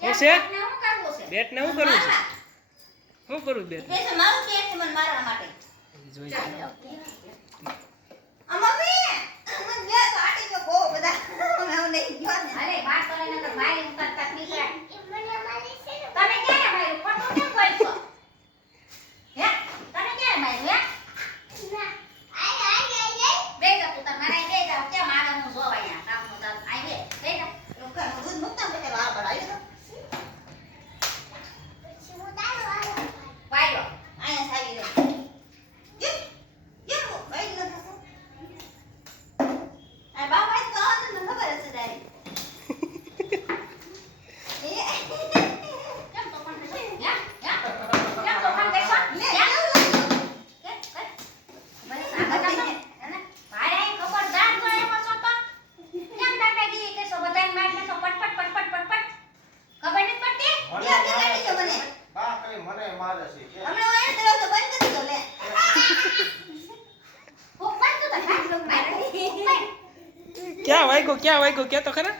હું છે બેટ ને હું કરું છું હું કરું બેટ મારું બેટ છે મને મારવા માટે જોઈ મમ્મી મને બે તો આટી જો બહુ બધા હું નહીં ગયો ને અરે વાત કરે નકર મારી ઉપર તકલીફ રહે મને મારી છે ને તમે ક્યારે મારી ફોટો કેમ બોલશો હે તમે ક્યારે મારી હે ના આઈ બે જા તું તમારા બે જા કેમ આગળ હું જોવા અહીંયા કામ નું કામ આઈ બે જા હું કર દૂધ મુકતા બેટા વાર પડાવી દો પછી હું દારો વાયો અહીંયા સારી રે क्या वाई को क्या तो खरा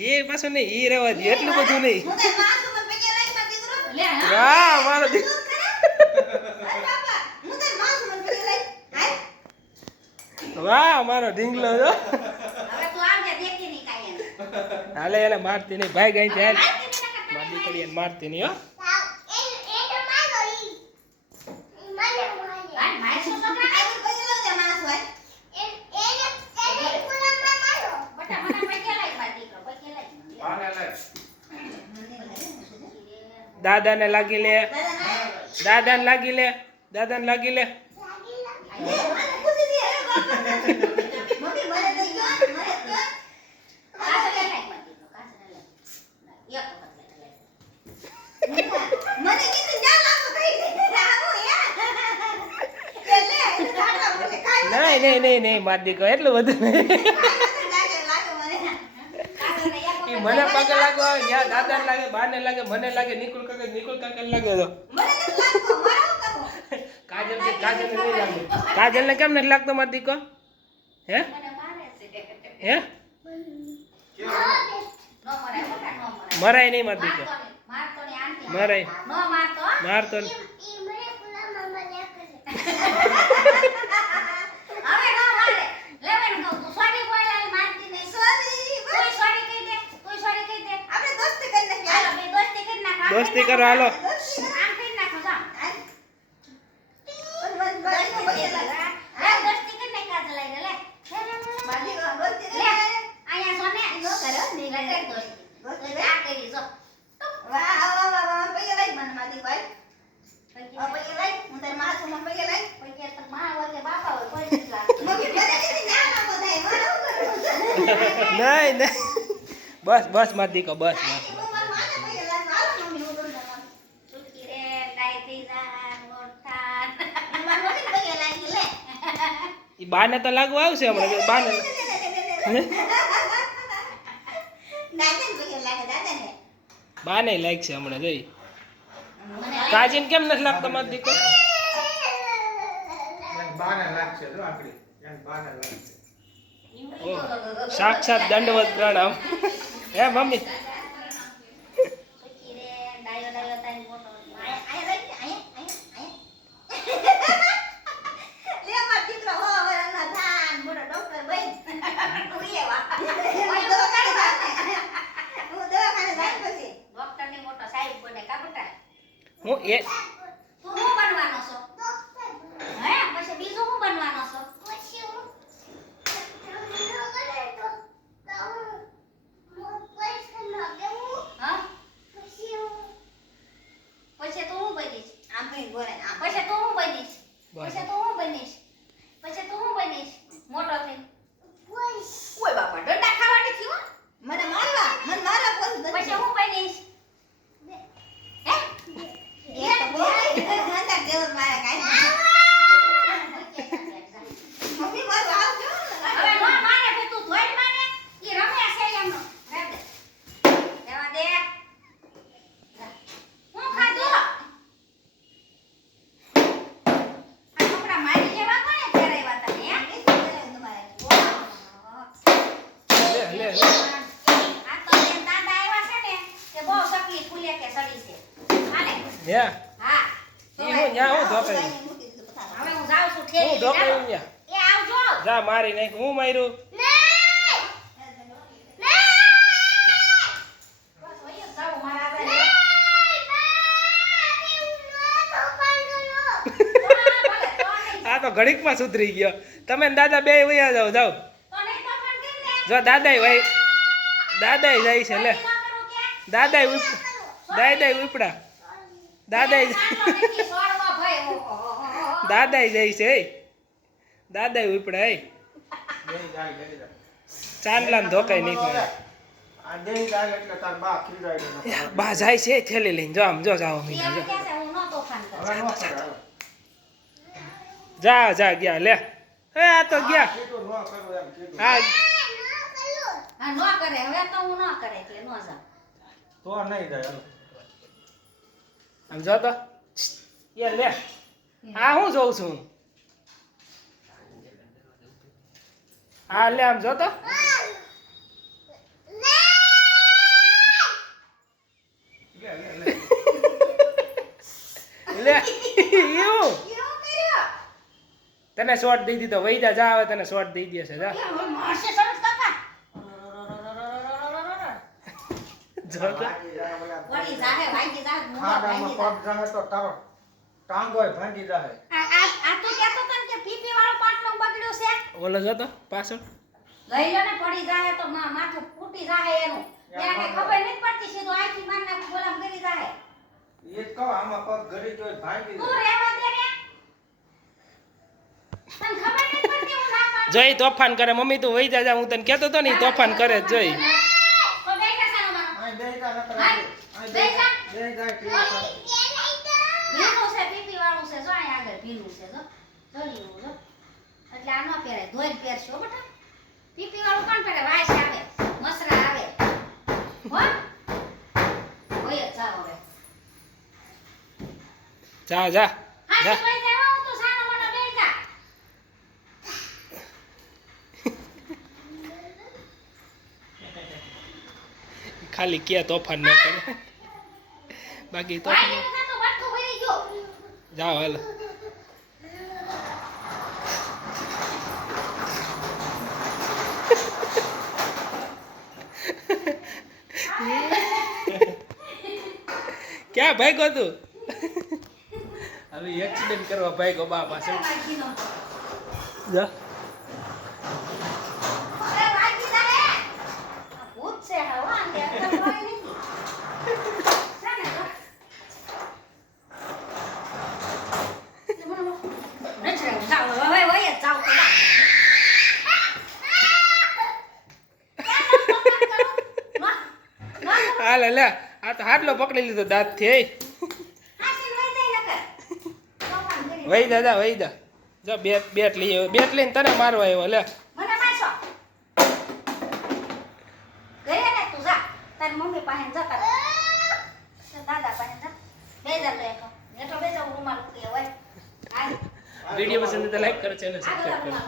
ये पास नहीं ये रवा दी એટલું બધું નહીં વાહ મારો વાહ મારો ઢીંગલો જો હવે તું આવજે દેખી ની કાઈ હાલે એને મારતી નહીં ભાઈ ગઈ છે મારી દીકરી એને મારતી નહીં હો દાદાને લાગી લે દાદાને લાગી લે દાદાને લાગી લે નહીં નહીં માર દીકો એટલું બધું મને પગે લાગો આવે યા દાદાને લાગે બાને લાગે મને લાગે નિકુલ કાકા લાગે તો કાજલ ને કેમ નથી લાગતો માર દીકો હે હે મરાય નહીં માર દીકો મરાય મારતો दोस्ती करो हालो नहीं नहीं बस बस मत दी को बस बस બાને તો લાગવા આવશે હમણાં બાને બાને લાગશે હમણાં જોઈ કાજીન કેમ નથી લાગતો મત દીકો બાને લાગશે જો આપડી બાને લાગશે સાક્ષાત દંડવત પ્રણામ હે મમ્મી હું એ તું હું બનવાનો છો હે પછી બીજું હું બનવાનો છો પછી હું હું ઢોકાયું ન્યા. એ આવજો. જા મારી નાખ. હું માર્યું. બસ હોય જાવ મારા આવે. આ તો ઘડીકમાં સુધરી ગયો. તમે ને દાદા બે વયા જાઓ જાઓ. જો દાદાય ભાઈ દાદાય જાય છે લે. દાદાય ઉપડા દાદાય જાય છે. દાદાય ઉપડા એ ચાંદલા ને ધોકાઈ નહીં. બા જાય છે થેલી લઈને. જો આમ જો જાઓ મીના જો. જા જા ગયા લે. એ આ તો ગયા. હા હા નો કરે હવે તો હું ન કરે એટલે નો જા તો નહીં જાય. આમ જો તો એ લે. આ હું જોઉં છું. હા લે આમ જો તો. લે એવું તને શોર્ટ દઈ દીધો. વૈદા જા આવે તને શોર્ટ દઈ દેશે. જા જો તો વળી જાહે વાગી જાહે મોહ ખાડામાં વાગી પગ જાય તો તારો ટાંગોય ભાંગી જાય. આ તો કહેતો તને કે પીપી વાળો પાટલો બગડ્યો છે ઓલો જો તો પાછળ. લઈ લો ને પડી જાહે તો માથું ફૂટી જાહે એનું ત્યાં કઈ ખબર નથી પડતી સીધું આઈથી માર નાખ ગોલામ કરી જાહે. એ કહો આમાં પગ ઘડી જોઈ ભાંગી તું જાય. રહેવા દે ને તને ખબર નથી પડતી હું ના પાડું. જોઈ તોફાન કરે. મમ્મી તું વૈદા જા. હું તને કહેતો તો ને ઈ તોફાન કરે જ જોઈ. તો બેઠા સાનો માનો આય બેહી જા નકર હાય, આય બેહી જા. બેહી જાય ટીવી પર. ભીનું છે પીપી વાળું છે જો અહીં આગળ ભીનું છે જો જોયું જો એટલે આ ન પહેરાય ધોઈ પહેરશો બેટા. પીપી વાળું કોણ પહેરે વાસ આવે મસરા આવે હો હોય જ જાવ હવે જા જા હા જા. કોઈ જાવ હું તો સાનો મોનો બેહી જા. ખાલી કે તોફાન ન કરે. બાકી તોફાન વાગી નતા તો વટકો ભરી ગયો. જાઓ હાલો. ક્યાં ભાગ્યો તું? હવે એક્સિડન્ટ કરવા ભાગ્યો બા પાસે. વાગી નો જા અરે વાગી જા હે આ ભૂત છે હવા અંદર તો કોઈ નથી જાને તો નચરે જાવ હવે હોય જ જાવ તો હાલે લે. આ તો હાડલો પકડી લીધો દાંત થી. વહી દાદા વહી દા. જો બેટ લઈ આવ્યો. બેટ લઈને તને મારવા આવ્યો લે. મને મારશો ગયે ને તું જા તારી મમ્મી પાસે જા તાર દાદા પાસે જા બે જા તો એઠો બે જા રૂમાલ ઉતરી હોય હાલ વિડીયો પસંદ તો લાઈક કરો, ચેનલ આગળ સબસ્ક્રાઇબ કરો. રૂમાલ